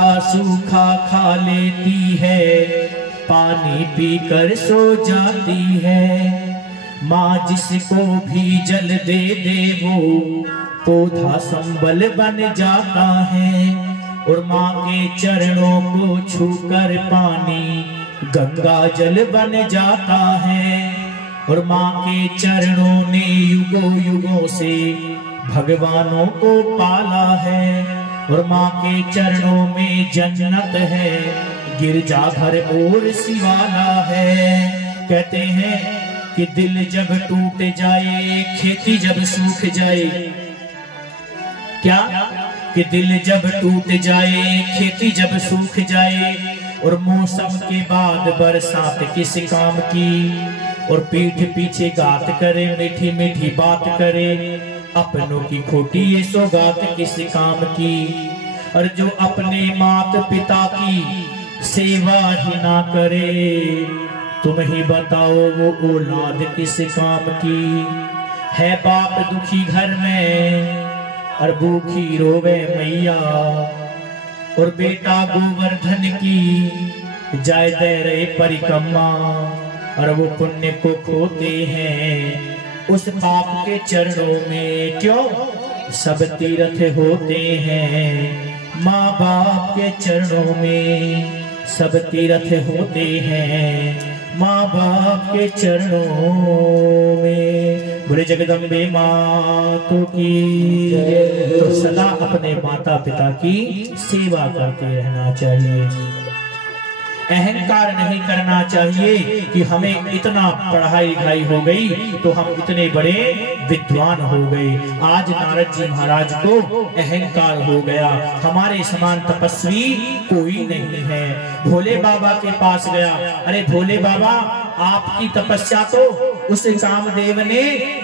रूखा सूखा खा लेती है, पानी पीकर सो जाती है। माँ जिसको भी जल दे दे वो पौधा संबल बन जाता है। और माँ के चरणों को छूकर पानी गंगा जल बन जाता है। और माँ के चरणों ने युगों युगों से भगवानों को पाला है। और माँ के चरणों में जन्नत है, गिरजाघर और शिवाला है। कहते हैं कि दिल जब टूट जाए, खेती जब सूख जाए, क्या कि दिल जब टूट जाए, खेती जब सूख जाए, और मौसम के बाद बरसात किस काम की। और पीठ पीछे गात करे, मीठी मीठी बात करे, अपनों की खोटी ये सौगात किस काम की। और जो अपने माता पिता की सेवा ही ना करे, तुम ही बताओ वो औलाद किस काम की। है बाप दुखी घर में और भूखी रोवे मैया, और बेटा गोवर्धन की जाय दे रहे परिक्रमा, और वो पुण्य को खोते हैं उस पाप के चरणों में। क्यों सब तीर्थ होते हैं माँ बाप के चरणों में, सब तीर्थ होते हैं माँ बाप के चरणों में। बोले जगदम्बे मातों की। तो सदा अपने माता पिता की सेवा करते रहना चाहिए। अहंकार नहीं करना चाहिए कि हमें इतना पढ़ाई लिखाई हो गई तो हम इतने बड़े विद्वान हो गए। आज नारद जी महाराज को अहंकार हो गया, हमारे समान तपस्वी कोई नहीं है। भोले बाबा के पास गया, अरे भोले बाबा आपकी तपस्या तो उस कामदेव ने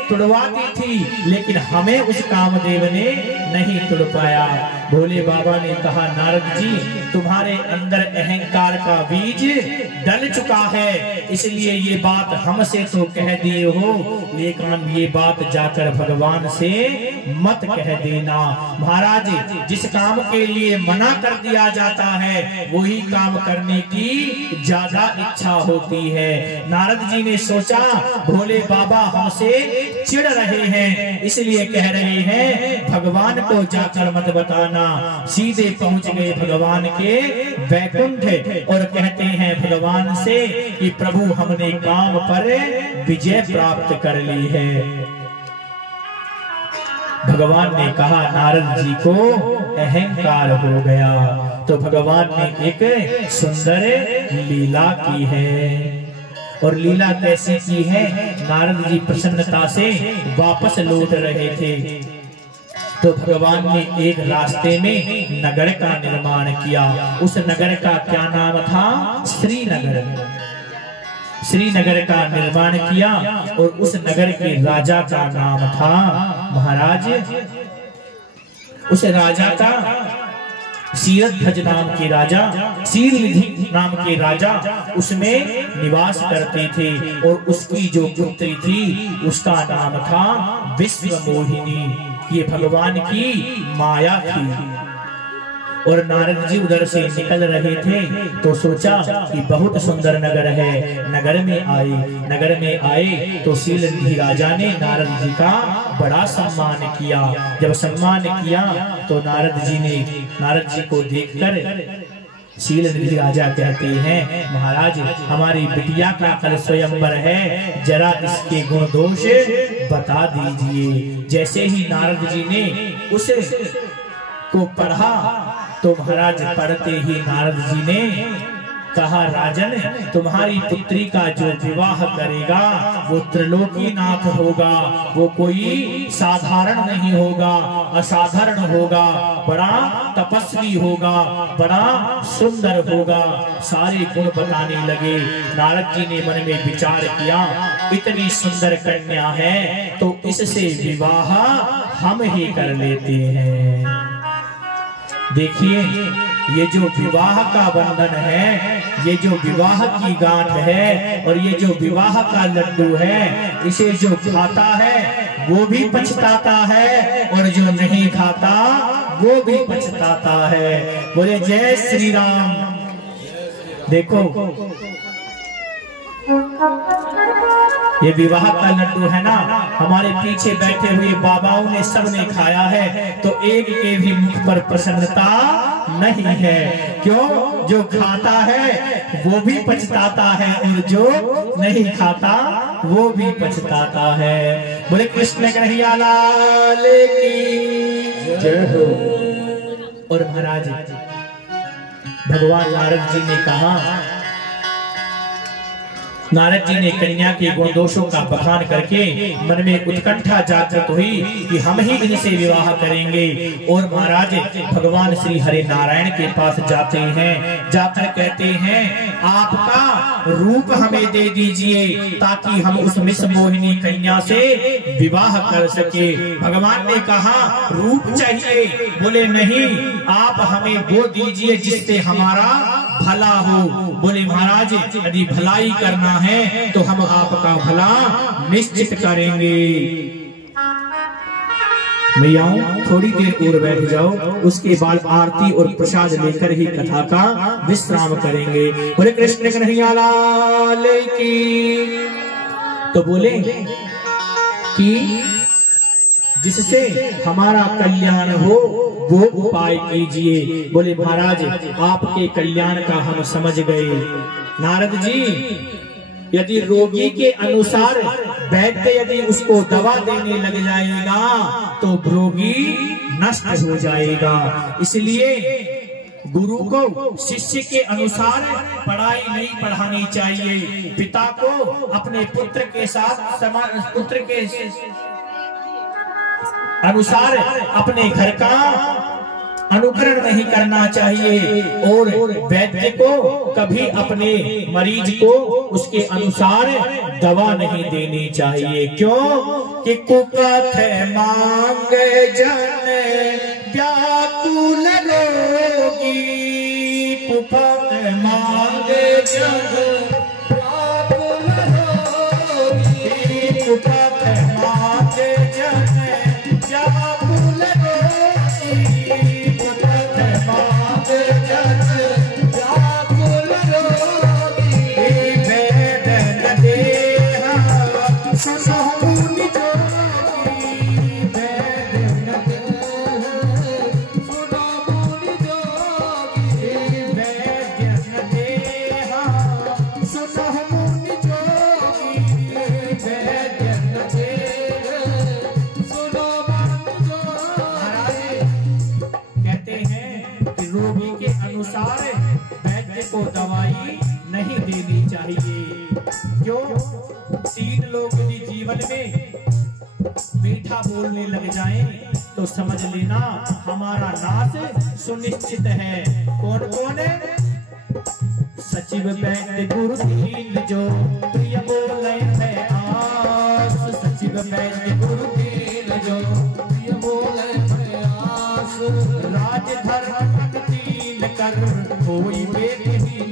तुड़वा दी थी, लेकिन हमें उस कामदेव ने नहीं तुड़ पाया। भोले बाबा ने कहा नारद जी तुम्हारे अंदर अहंकार का बीज डल चुका है, इसलिए ये बात हमसे तो कह दिए हो, लेकिन ये बात जाकर भगवान से मत कह देना। महाराज जिस काम के लिए मना कर दिया जाता है वही काम करने की ज्यादा इच्छा होती है। नारद जी ने सोचा भोले बाबा हमसे चिढ़ रहे हैं, इसलिए कह रहे हैं भगवान को जाकर मत बताना। सीधे पहुंच गए भगवान के वैकुंठ और कहते हैं भगवान से कि प्रभु हमने काम पर विजय प्राप्त कर ली है। भगवान ने कहा नारद जी को अहंकार हो गया, तो भगवान ने एक सुंदर लीला की है। और लीला कैसे की है? नारद जी प्रसन्नता से वापस लौट रहे थे तो भगवान ने एक रास्ते में नगर का निर्माण किया। उस नगर का क्या नाम था? श्रीनगर। श्रीनगर का निर्माण किया और उस नगर के राजा का नाम था महाराज, उस राजा का शीरध्वज नाम के राजा, शीलनिधि नाम के राजा उसमें निवास करते थे। और उसकी जो पुत्री थी उसका नाम था विश्वमोहिनी। ये भगवान की माया थी। और नारद जी उधर से निकल रहे थे तो सोचा कि बहुत सुंदर नगर है। नगर में आए तो शीलनिधि राजा ने नारद जी का बड़ा सम्मान किया। जब सम्मान किया तो नारद जी को देखकर शीलनिधि राजा कहते हैं महाराज हमारी बिटिया का कल स्वयंवर है, जरा इसके गुण दोष बता दीजिए। जैसे ही नारद जी ने उसे को पढ़ा तो महाराज पढ़ते ही नारद जी ने कहा राजन तुम्हारी पुत्री का जो विवाह करेगा वो त्रिलोकीनाथ होगा, वो कोई साधारण नहीं होगा, असाधारण होगा, बड़ा तपस्वी होगा, बड़ा सुंदर होगा। सारे गुण बताने लगे। नारद जी ने मन में विचार किया इतनी सुंदर कन्या है तो इससे विवाह हम ही कर लेते हैं। देखिए ये जो विवाह का बंधन है, ये जो विवाह की गांठ है और ये जो विवाह का लड्डू है, इसे जो खाता है वो भी पछताता है और जो नहीं खाता वो भी पछताता है। बोले जय श्री राम। देखो ये विवाह का लड्डू है ना, हमारे पीछे बैठे हुए बाबाओं ने सबने खाया है, तो एक के भी मुख पर प्रसन्नता नहीं है। क्यों? जो खाता है वो भी पछताता है और जो नहीं खाता वो भी पछताता है। बोले कृष्ण कन्हैया लाल की जय हो। और महाराज भगवान नारद जी ने कहा, नारद जी ने कन्या के गुण दोषों का बखान करके मन में उत्कंठा जागृत हुई कि हम ही इनसे विवाह करेंगे। और महाराज भगवान श्री हरि नारायण के पास जाते हैं, जाकर कहते हैं आपका रूप हमें दे दीजिए ताकि हम उस मिस मोहिनी कन्या से विवाह कर सके। भगवान ने कहा रूप चाहिए? बोले नहीं, आप हमें वो दीजिए जिससे हमारा भला हो। बोले महाराज यदि भलाई करना है तो हम आपका भला निश्चित करेंगे। भैया थोड़ी देर और बैठ जाओ, उसके बाद आरती और प्रसाद लेकर ही कथा का विश्राम करेंगे। बोले कृष्ण कन्हैया लाल की। तो बोले कि जिससे हमारा कल्याण हो वो उपाय कीजिए। बोले महाराज आपके कल्याण का हम समझ गए। नारद जी यदि रोगी के अनुसार वैद्य यदि उसको दवा देने लग जाएगा तो रोगी नष्ट हो जाएगा। इसलिए गुरु को शिष्य के अनुसार पढ़ाई नहीं पढ़ानी चाहिए। पिता को अपने पुत्र के साथ पुत्र के अनुसार अपने घर का अनुकरण नहीं करना चाहिए और वैद्य को कभी अपने मरीज को उसके अनुसार दवा नहीं देनी चाहिए। क्यों? कि कुपथ मांगे जन व्याकुल रोगी, कुपथ मांगे जन व्याकुल रोगी, कुपथ मांगे जन व्याकुल रोगी, कुपथ मांगे जन व्याकुल रोगी। वेद न देहा सुनो मुनि जोगी, वेद न देहा सुनो मुनि जोगी, वेद न देहा सुनो मुनि जोगी, वेद न देहा सुनो मुनि जोगी। कहते हैं कि रोगी के अनुसार वैद्य को दवाई नहीं देनी चाहिए। क्यों? 3 लोग यदि जीवन में मीठा बोलने लग जाएं तो समझ लेना हमारा नाश सुनिश्चित है। कौन कौन है? सचिव वैद्य गुरु तीन जो प्रिय बोले है आस, सचिव वैद्य गुरु तीन जो प्रिय बोले है आस, राज धर्म तीन कर कोई वेद ही